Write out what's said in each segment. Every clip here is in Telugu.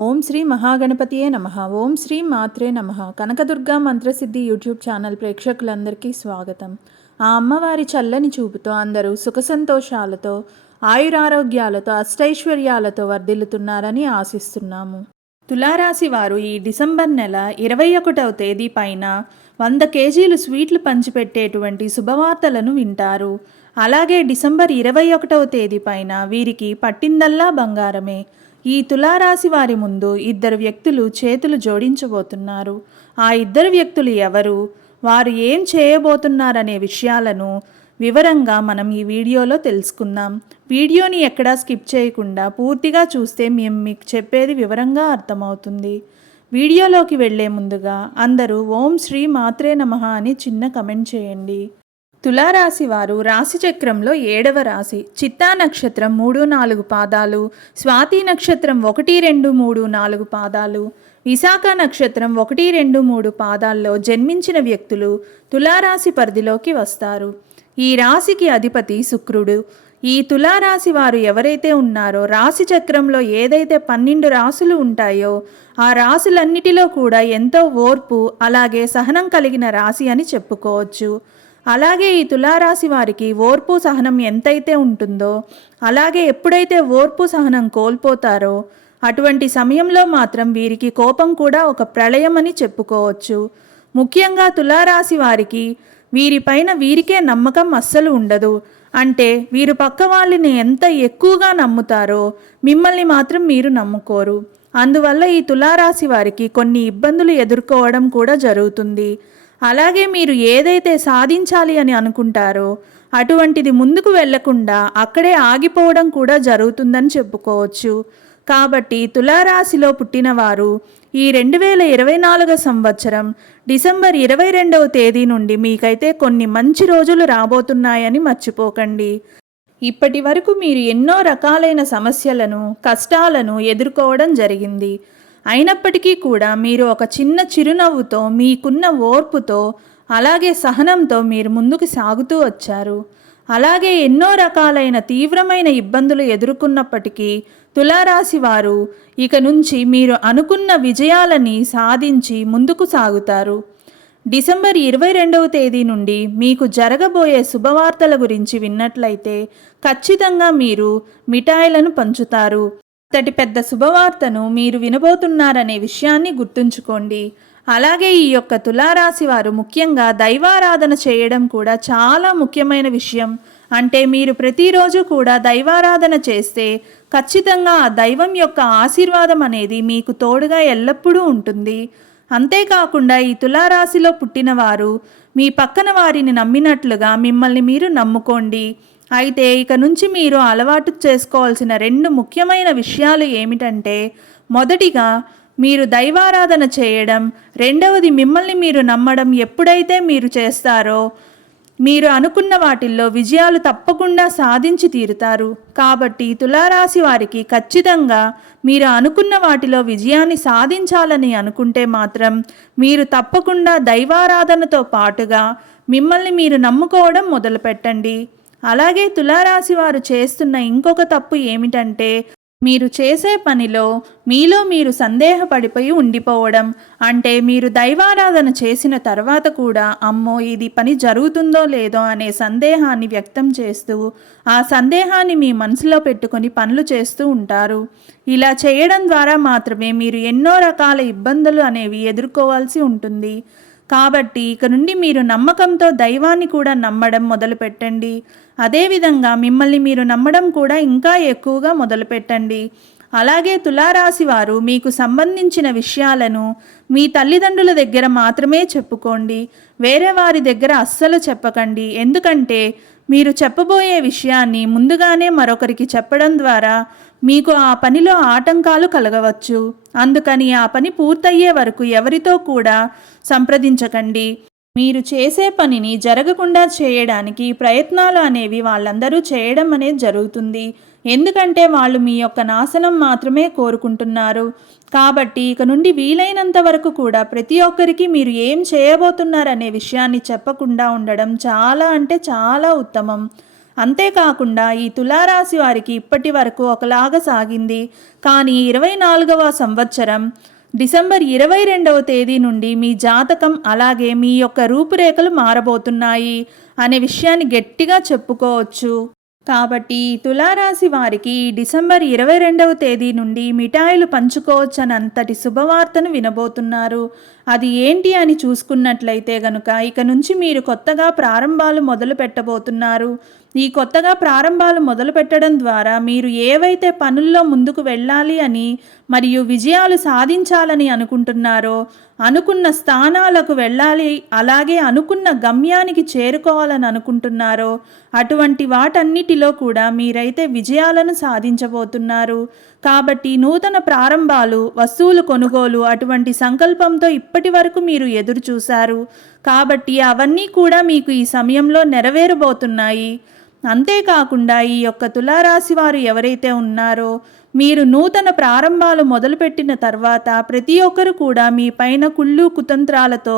ఓం శ్రీ మహాగణపతియే నమ. ఓం శ్రీ మాత్రే నమ. కనకదుర్గా మంత్రసిద్ధి యూట్యూబ్ ఛానల్ ప్రేక్షకులందరికీ స్వాగతం. ఆ అమ్మవారి చల్లని చూపుతో అందరూ సుఖ సంతోషాలతో ఆయురారోగ్యాలతో అష్టైశ్వర్యాలతో వర్ధిల్లుతున్నారని ఆశిస్తున్నాము. తులారాశి వారు ఈ డిసెంబర్ నెల ఇరవై ఒకటవ తేదీ పైన వంద కేజీలు స్వీట్లు పంచిపెట్టేటువంటి శుభవార్తలను వింటారు. అలాగే డిసెంబర్ ఇరవై ఒకటవ తేదీ పైన వీరికి పట్టిందల్లా బంగారమే. ఈ తులారాశి వారి ముందు ఇద్దరు వ్యక్తులు చేతులు జోడించబోతున్నారు. ఆ ఇద్దరు వ్యక్తులు ఎవరు? వారు ఏం చేయబోతున్నారనే విషయాలను వివరంగా మనం ఈ వీడియోలో తెలుసుకుందాం. వీడియోని ఎక్కడా స్కిప్ చేయకుండా పూర్తిగా చూస్తే మేము మీకు చెప్పేది వివరంగా అర్థమవుతుంది. వీడియోలోకి వెళ్ళే ముందుగా అందరూ ఓం శ్రీ మాత్రే నమః అని చిన్న కమెంట్ చేయండి. తులారాశి వారు రాశి చక్రంలో ఏడవ రాశి. చిత్తా నక్షత్రం మూడు నాలుగు పాదాలు స్వాతి నక్షత్రం ఒకటి రెండు మూడు నాలుగు పాదాలు విశాఖ నక్షత్రం ఒకటి రెండు మూడు పాదాల్లో జన్మించిన వ్యక్తులు తులారాశి పరిధిలోకి వస్తారు. ఈ రాశికి అధిపతి శుక్రుడు. ఈ తులారాశి వారు ఎవరైతే ఉన్నారో రాశి చక్రంలో ఏదైతే పన్నెండు రాసులు ఉంటాయో ఆ రాసులన్నిటిలో కూడా ఎంతో ఓర్పు అలాగే సహనం కలిగిన రాశి అని చెప్పుకోవచ్చు. అలాగే ఈ తులారాశి వారికి ఓర్పు సహనం ఎంతైతే ఉంటుందో అలాగే ఎప్పుడైతే ఓర్పు సహనం కోల్పోతారో అటువంటి సమయంలో మాత్రం వీరికి కోపం కూడా ఒక ప్రళయం అని చెప్పుకోవచ్చు. ముఖ్యంగా తులారాశి వారికి వీరిపైన వీరికే నమ్మకం అస్సలు ఉండదు. అంటే వీరు పక్క వాళ్ళని ఎంత ఎక్కువగా నమ్ముతారో మిమ్మల్ని మాత్రం మీరు నమ్ముకోరు. అందువల్ల ఈ తులారాశి వారికి కొన్ని ఇబ్బందులు ఎదుర్కోవడం కూడా జరుగుతుంది. అలాగే మీరు ఏదైతే సాధించాలి అని అనుకుంటారో అటువంటిది ముందుకు వెళ్ళకుండా అక్కడే ఆగిపోవడం కూడా జరుగుతుందని చెప్పుకోవచ్చు. కాబట్టి తులారాశిలో పుట్టినవారు ఈ రెండు వేల ఇరవై నాలుగో సంవత్సరం డిసెంబర్ ఇరవై రెండవ తేదీ నుండి మీకైతే కొన్ని మంచి రోజులు రాబోతున్నాయని మర్చిపోకండి. ఇప్పటి వరకు మీరు ఎన్నో రకాలైన సమస్యలను కష్టాలను ఎదుర్కోవడం జరిగింది. అయినప్పటికీ కూడా మీరు ఒక చిన్న చిరునవ్వుతో మీకున్న ఓర్పుతో అలాగే సహనంతో మీరు ముందుకు సాగుతూ వచ్చారు. అలాగే ఎన్నో రకాలైన తీవ్రమైన ఇబ్బందులు ఎదుర్కొన్నప్పటికీ తులారాశి వారు ఇక నుంచి మీరు అనుకున్న విజయాలని సాధించి ముందుకు సాగుతారు. డిసెంబర్ ఇరవై రెండవ తేదీ నుండి మీకు జరగబోయే శుభవార్తల గురించి విన్నట్లయితే ఖచ్చితంగా మీరు మిఠాయిలను పంచుతారు. ఇంతటి పెద్ద శుభవార్తను మీరు వినబోతున్నారనే విషయాన్ని గుర్తుంచుకోండి. అలాగే ఈ యొక్క తులారాశి వారు ముఖ్యంగా దైవారాధన చేయడం కూడా చాలా ముఖ్యమైన విషయం. అంటే మీరు ప్రతిరోజు కూడా దైవారాధన చేస్తే ఖచ్చితంగా ఆ దైవం యొక్క ఆశీర్వాదం అనేది మీకు తోడుగా ఎల్లప్పుడూ ఉంటుంది. అంతేకాకుండా ఈ తులారాశిలో పుట్టినవారు మీ పక్కన వారిని నమ్మినట్లుగా మిమ్మల్ని మీరు నమ్ముకోండి. అయితే ఇక నుంచి మీరు అలవాటు చేసుకోవాల్సిన రెండు ముఖ్యమైన విషయాలు ఏమిటంటే మొదటిగా మీరు దైవారాధన చేయడం రెండవది మిమ్మల్ని మీరు నమ్మడం ఎప్పుడైతే మీరు చేస్తారో మీరు అనుకున్న వాటిల్లో విజయాలు తప్పకుండా సాధించి తీరుతారు. కాబట్టి తులారాశి వారికి ఖచ్చితంగా మీరు అనుకున్న వాటిలో విజయాన్ని సాధించాలని అనుకుంటే మాత్రం మీరు తప్పకుండా దైవారాధనతో పాటుగా మిమ్మల్ని మీరు నమ్ముకోవడం మొదలుపెట్టండి. అలాగే తులారాశి వారు చేస్తున్న ఇంకొక తప్పు ఏమిటంటే మీరు చేసే పనిలో మీలో మీరు సందేహపడిపోయి ఉండిపోవడం. అంటే మీరు దైవారాధన చేసిన తర్వాత కూడా అమ్మో ఇది పని జరుగుతుందో లేదో అనే సందేహాన్ని వ్యక్తం చేస్తూ ఆ సందేహాన్ని మీ మనసులో పెట్టుకొని పనులు చేస్తూ ఉంటారు. ఇలా చేయడం ద్వారా మాత్రమే మీరు ఎన్నో రకాల ఇబ్బందులు అనేవి ఎదుర్కోవాల్సి ఉంటుంది. కాబట్టి ఇక నుండి మీరు నమ్మకంతో దైవాన్ని కూడా నమ్మడం మొదలుపెట్టండి. అదేవిధంగా మిమ్మల్ని మీరు నమ్మడం కూడా ఇంకా ఎక్కువగా మొదలుపెట్టండి. అలాగే తులారాశి వారు మీకు సంబంధించిన విషయాలను మీ తల్లిదండ్రుల దగ్గర మాత్రమే చెప్పుకోండి. వేరే వారి దగ్గర అస్సలు చెప్పకండి. ఎందుకంటే మీరు చెప్పబోయే విషయాన్ని ముందుగానే మరొకరికి చెప్పడం ద్వారా మీకు ఆ పనిలో ఆటంకాలు కలగవచ్చు. అందుకని ఆ పని పూర్తయ్యే వరకు ఎవరితో కూడా సంప్రదించకండి. మీరు చేసే పనిని జరగకుండా చేయడానికి ప్రయత్నాలు అనేవి వాళ్ళందరూ చేయడం అనేది జరుగుతుంది. ఎందుకంటే వాళ్ళు మీ యొక్క నాశనం మాత్రమే కోరుకుంటున్నారు. కాబట్టి ఇక నుండి వీలైనంత వరకు కూడా ప్రతి ఒక్కరికి మీరు ఏం చేయబోతున్నారనే విషయాన్ని చెప్పకుండా ఉండడం చాలా అంటే చాలా ఉత్తమం. అంతేకాకుండా ఈ తులారాశి వారికి ఇప్పటి వరకు ఒకలాగా సాగింది. కానీ ఇరవై నాలుగవ సంవత్సరం డిసెంబర్ ఇరవై రెండవ తేదీ నుండి మీ జాతకం అలాగే మీ యొక్క రూపురేఖలు మారబోతున్నాయి అనే విషయాన్ని గట్టిగా చెప్పుకోవచ్చు. కాబట్టి తులారాశి వారికి డిసెంబర్ ఇరవై రెండవ తేదీ నుండి మిఠాయిలు పంచుకోవచ్చనంతటి శుభవార్తను వినబోతున్నారు. అది ఏంటి అని చూసుకున్నట్లయితే గనుక ఇక నుంచి మీరు కొత్తగా ప్రారంభాలు మొదలు పెట్టబోతున్నారు ఈ కొత్తగా ప్రారంభాలు మొదలు పెట్టడం ద్వారా మీరు ఏవైతే పనుల్లో ముందుకు వెళ్ళాలి అని మరియు విజయాలు సాధించాలని అనుకుంటున్నారో అనుకున్న స్థానాలకు వెళ్ళాలి అలాగే అనుకున్న గమ్యానికి చేరుకోవాలని అనుకుంటున్నారో అటువంటి వాటన్నిటిలో కూడా మీరైతే విజయాలను సాధించబోతున్నారు. కాబట్టి నూతన ప్రారంభాలు వస్తువులు కొనుగోలు అటువంటి సంకల్పంతో ఇప్పటి వరకు మీరు ఎదురు చూశారు కాబట్టి అవన్నీ కూడా మీకు ఈ సమయంలో నెరవేరబోతున్నాయి. అంతేకాకుండా ఈ యొక్క తులారాశి వారు ఎవరైతే ఉన్నారో మీరు నూతన ప్రారంభాలు మొదలుపెట్టిన తర్వాత ప్రతి ఒక్కరు కూడా మీ పైన కుళ్ళు కుతంత్రాలతో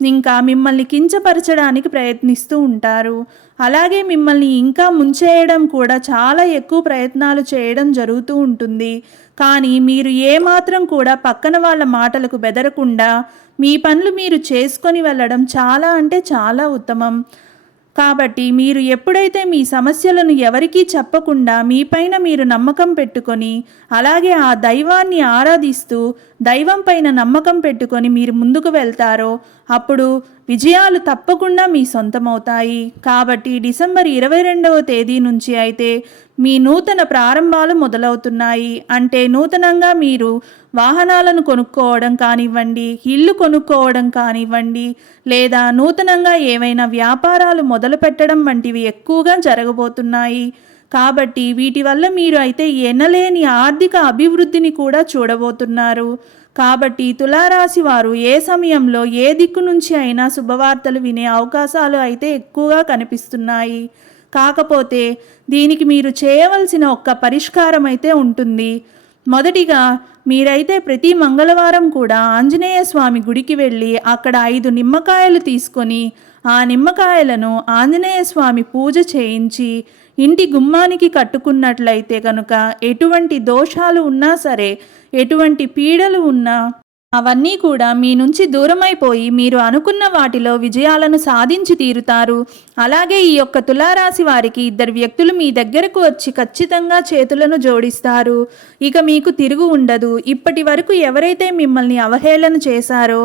ఇంకా మిమ్మల్ని కించపరచడానికి ప్రయత్నిస్తూ ఉంటారు. అలాగే మిమ్మల్ని ఇంకా ముంచేయడం కూడా చాలా ఎక్కువ ప్రయత్నాలు చేయడం జరుగుతూ ఉంటుంది. కానీ మీరు ఏమాత్రం కూడా పక్కన వాళ్ళ మాటలకు బెదరకుండా మీ పనులు మీరు చేసుకొని వెళ్ళడం చాలా అంటే చాలా ఉత్తమం. కాబట్టి మీరు ఎప్పుడైతే మీ సమస్యలను ఎవరికీ చెప్పకుండా మీపైన మీరు నమ్మకం పెట్టుకొని అలాగే ఆ దైవాన్ని ఆరాధిస్తూ దైవం పైన నమ్మకం పెట్టుకొని మీరు ముందుకు వెళ్తారో అప్పుడు విజయాలు తప్పకుండా మీ సొంతమవుతాయి. కాబట్టి డిసెంబర్ ఇరవై రెండవ తేదీ నుంచి అయితే మీ నూతన ప్రారంభాలు మొదలవుతున్నాయి. అంటే నూతనంగా మీరు వాహనాలను కొనుక్కోవడం కానివ్వండి ఇల్లు కొనుక్కోవడం కానివ్వండి లేదా నూతనంగా ఏవైనా వ్యాపారాలు మొదలు పెట్టడం వంటివి ఎక్కువగా జరగబోతున్నాయి. కాబట్టి వీటి వల్ల మీరు అయితే ఎనలేని ఆర్థిక అభివృద్ధిని కూడా చూడబోతున్నారు. కాబట్టి తులారాశి వారు ఏ సమయంలో ఏ దిక్కు నుంచి అయినా శుభవార్తలు వినే అవకాశాలు అయితే ఎక్కువగా కనిపిస్తున్నాయి. కాకపోతే దీనికి మీరు చేయవలసిన ఒక్క పరిష్కారం అయితే ఉంటుంది. మొదటిగా మీరైతే ప్రతి మంగళవారం కూడా ఆంజనేయ స్వామి గుడికి వెళ్ళి అక్కడ ఐదు నిమ్మకాయలు తీసుకొని ఆ నిమ్మకాయలను ఆంజనేయ స్వామి పూజ చేయించి ఇంటి గుమ్మానికి కట్టుకున్నట్లయితే కనుక ఎటువంటి దోషాలు ఉన్నా సరే ఎటువంటి పీడలు ఉన్నా అవన్నీ కూడా మీ నుంచి దూరమైపోయి మీరు అనుకున్న వాటిలో విజయాలను సాధించి తీరుతారు. అలాగే ఈ యొక్క తులారాశి వారికి ఇద్దరు వ్యక్తులు మీ దగ్గరకు వచ్చి ఖచ్చితంగా చేతులను జోడిస్తారు. ఇక మీకు తిరుగు ఉండదు. ఇప్పటి వరకు ఎవరైతే మిమ్మల్ని అవహేళన చేశారో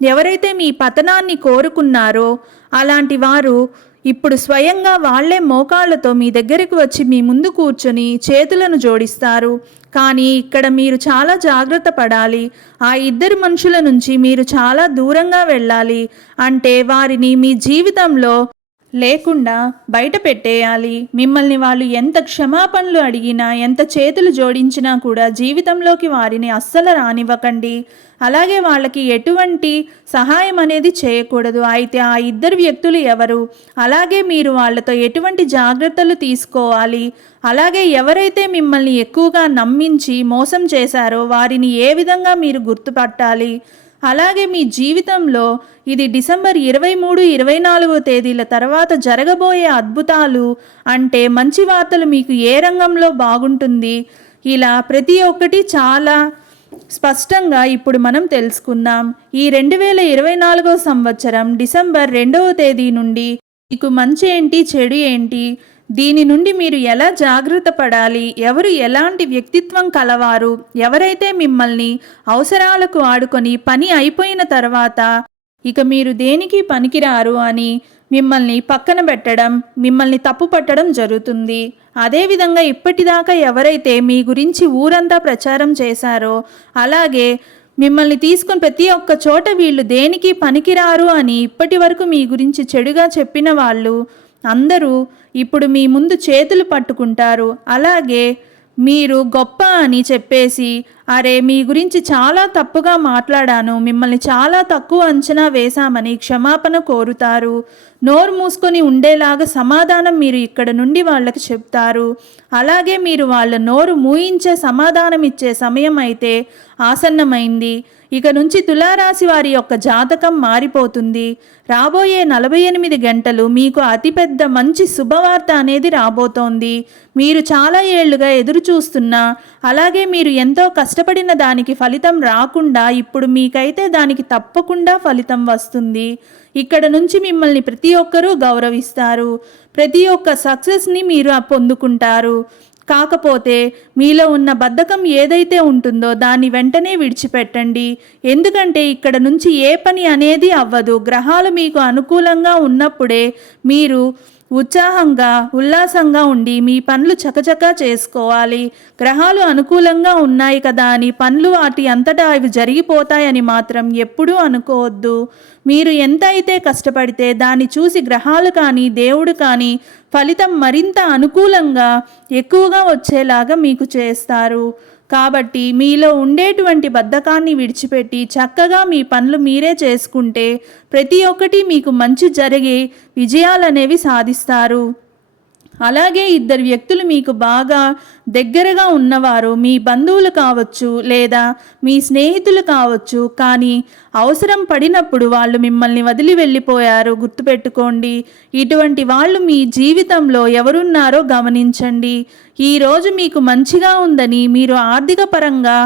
ఎవరైతే మీ పతనాన్ని కోరుకున్నారో అలాంటి వారు ఇప్పుడు స్వయంగా వాళ్ళే మోకాళ్ళతో మీ దగ్గరకు వచ్చి మీ ముందు కూర్చొని చేతులను జోడిస్తారు. కానీ ఇక్కడ మీరు చాలా జాగ్రత్త పడాలి. ఆ ఇద్దరు మనుషుల నుంచి మీరు చాలా దూరంగా వెళ్ళాలి. అంటే వారిని మీ జీవితంలో లేకుండా బయట పెట్టేయాలి. మిమ్మల్ని వాళ్ళు ఎంత క్షమాపణలు అడిగినా ఎంత చేతులు జోడించినా కూడా జీవితంలోకి వారిని అస్సలు రానివ్వకండి. అలాగే వాళ్ళకి ఎటువంటి సహాయం అనేది చేయకూడదు. అయితే ఆ ఇద్దరు వ్యక్తులు ఎవరు? అలాగే మీరు వాళ్ళతో ఎటువంటి జాగ్రత్తలు తీసుకోవాలి? అలాగే ఎవరైతే మిమ్మల్ని ఎక్కువగా నమ్మించి మోసం చేశారో వారిని ఏ విధంగా మీరు గుర్తుపట్టాలి? అలాగే మీ జీవితంలో ఇది డిసెంబర్ ఇరవై మూడు ఇరవై నాలుగో తేదీల తర్వాత జరగబోయే అద్భుతాలు అంటే మంచి వార్తలు మీకు ఏ రంగంలో బాగుంటుంది? ఇలా ప్రతి ఒక్కటి చాలా స్పష్టంగా ఇప్పుడు మనం తెలుసుకుందాం. ఈ రెండు వేల ఇరవై నాలుగో సంవత్సరం డిసెంబర్ రెండవ తేదీ నుండి మీకు మంచి ఏంటి చెడు ఏంటి? దీని నుండి మీరు ఎలా జాగ్రత్త పడాలి? ఎవరు ఎలాంటి వ్యక్తిత్వం కలవారు? ఎవరైతే మిమ్మల్ని అవసరాలకు ఆడుకొని పని అయిపోయిన తర్వాత ఇక మీరు దేనికి పనికిరారు అని మిమ్మల్ని పక్కన పెట్టడం మిమ్మల్ని తప్పు పట్టడం జరుగుతుంది. అదేవిధంగా ఇప్పటిదాకా ఎవరైతే మీ గురించి ఊరంతా ప్రచారం చేశారో అలాగే మిమ్మల్ని తీసుకుని ప్రతి ఒక్క చోట వీళ్ళు దేనికి పనికిరారు అని ఇప్పటి వరకు మీ గురించి చెడుగా చెప్పిన వాళ్ళు అందరూ ఇప్పుడు మీ ముందు చేతులు పట్టుకుంటారు. అలాగే మీరు గొప్ప అని చెప్పేసి అరే మీ గురించి చాలా తప్పుగా మాట్లాడాను. మిమ్మల్ని చాలా తక్కువ అంచనా వేశామని క్షమాపణ కోరుతారు. నోరు మూసుకొని ఉండేలాగా సమాధానం మీరు ఇక్కడ నుండి వాళ్ళకి చెప్తారు. అలాగే మీరు వాళ్ళ నోరు మూయించే సమాధానం ఇచ్చే సమయం అయితే ఆసన్నమైంది. ఇక నుంచి తులారాశి వారి యొక్క జాతకం మారిపోతుంది. రాబోయే నలభై ఎనిమిది గంటలు మీకు అతిపెద్ద మంచి శుభవార్త అనేది రాబోతోంది. మీరు చాలా ఏళ్ళుగా ఎదురు చూస్తున్నా అలాగే మీరు ఎంతో కష్ట కష్టపడిన దానికి ఫలితం రాకుండా ఇప్పుడు మీకైతే దానికి తప్పకుండా ఫలితం వస్తుంది. ఇక్కడ నుంచి మిమ్మల్ని ప్రతి ఒక్కరూ గౌరవిస్తారు. ప్రతి ఒక్క సక్సెస్ని మీరు పొందుకుంటారు. కాకపోతే మీలో ఉన్న బద్ధకం ఏదైతే ఉంటుందో దాన్ని వెంటనే విడిచిపెట్టండి. ఎందుకంటే ఇక్కడ నుంచి ఏ పని అనేది అవ్వదు. గ్రహాలు మీకు అనుకూలంగా ఉన్నప్పుడే మీరు ఉత్సాహంగా ఉల్లాసంగా ఉండి మీ పనులు చకచకా చేసుకోవాలి. గ్రహాలు అనుకూలంగా ఉన్నాయి కదా అని పనులు వాటి అంతటా అవి జరిగిపోతాయని మాత్రం ఎప్పుడూ అనుకోవద్దు. మీరు ఎంత అయితే కష్టపడితే దాన్ని చూసి గ్రహాలు కానీ దేవుడు కానీ ఫలితం మరింత అనుకూలంగా ఎక్కువగా వచ్చేలాగా మీకు చేస్తారు. కాబట్టి మీలో ఉండేటువంటి బద్ధకాన్ని విడిచిపెట్టి చక్కగా మీ పనులు మీరే చేసుకుంటే ప్రతి ఒక్కటి మీకు మంచి జరిగే విజయాలనేవి సాధిస్తారు. అలాగే ఇద్దరు వ్యక్తులు మీకు బాగా దగ్గరగా ఉన్నవారు మీ బంధువులు కావచ్చు లేదా మీ స్నేహితులు కావచ్చు. కానీ అవసరం పడినప్పుడు వాళ్ళు మిమ్మల్ని వదిలి వెళ్ళిపోయారు. గుర్తుపెట్టుకోండి ఇటువంటి వాళ్ళు మీ జీవితంలో ఎవరున్నారో గమనించండి. ఈరోజు మీకు మంచిగా ఉందని మీరు ఆర్థిక పరంగా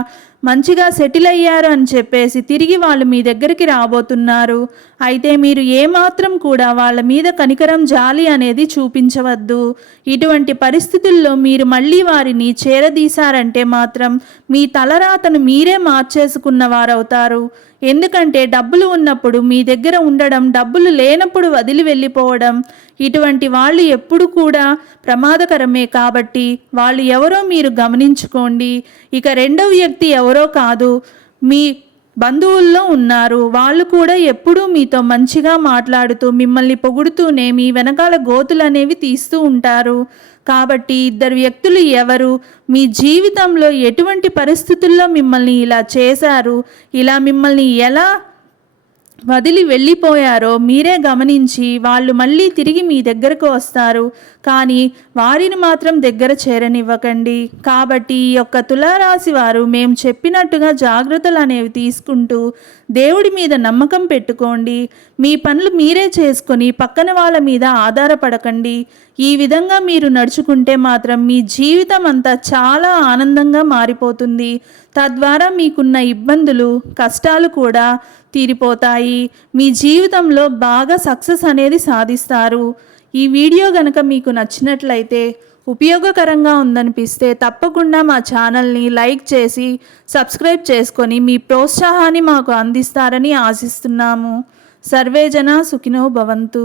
మంచిగా సెటిల్ అయ్యారు అని చెప్పేసి తిరిగి వాళ్ళు మీ దగ్గరికి రాబోతున్నారు. అయితే మీరు ఏమాత్రం కూడా వాళ్ళ మీద కనికరం జాలి అనేది చూపించవద్దు. ఇటువంటి పరిస్థితుల్లో మీరు మళ్ళీ వారిని చేరదీశారంటే మాత్రం మీ తలరాతను మీరే మార్చేసుకున్న వారవుతారు ఎందుకంటే డబ్బులు ఉన్నప్పుడు మీ దగ్గర ఉండడం డబ్బులు లేనప్పుడు వదిలి వెళ్ళిపోవడం. ఇటువంటి వాళ్ళు ఎప్పుడు కూడా ప్రమాదకరమే కాబట్టి వాళ్ళు ఎవరో మీరు గమనించుకోండి. ఇక రెండవ వ్యక్తి ఎవరో కాదు. మీ బంధువుల్లో ఉన్నారు. వాళ్ళు కూడా ఎప్పుడూ మీతో మంచిగా మాట్లాడుతూ మిమ్మల్ని పొగుడుతూనే మీ వెనకాల గోతులు అనేవి తీస్తూ ఉంటారు. కాబట్టి ఇద్దరు వ్యక్తులు ఎవరు? మీ జీవితంలో ఎటువంటి పరిస్థితుల్లో మిమ్మల్ని ఇలా చేశారు? ఇలా మిమ్మల్ని ఎలా వదిలి వెళ్ళిపోయారో మీరే గమనించి వాళ్ళు మళ్ళీ తిరిగి మీ దగ్గరకు వస్తారు. కానీ వారిని మాత్రం దగ్గర చేరనివ్వకండి. కాబట్టి ఈ యొక్క తులారాశి వారు మేము చెప్పినట్టుగా జాగ్రత్తలు అనేవి తీసుకుంటూ దేవుడి మీద నమ్మకం పెట్టుకోండి. మీ పనులు మీరే చేసుకొని పక్కన వాళ్ళ మీద ఆధారపడకండి. ఈ విధంగా మీరు నడుచుకుంటే మాత్రం మీ జీవితం అంతా చాలా ఆనందంగా మారిపోతుంది. తద్వారా మీకున్న ఇబ్బందులు కష్టాలు కూడా తీరిపోతాయి. మీ జీవితంలో బాగా సక్సెస్ అనేది సాధిస్తారు. ఈ వీడియో గనక మీకు నచ్చినట్లయితే ఉపయోగకరంగా ఉందనిపిస్తే తప్పకుండా మా ఛానల్ని లైక్ చేసి సబ్స్క్రైబ్ చేసుకొని మీ ప్రోత్సాహాన్ని మాకు అందిస్తారని ఆశిస్తున్నాము. సర్వేజన సుఖినో భవంతు.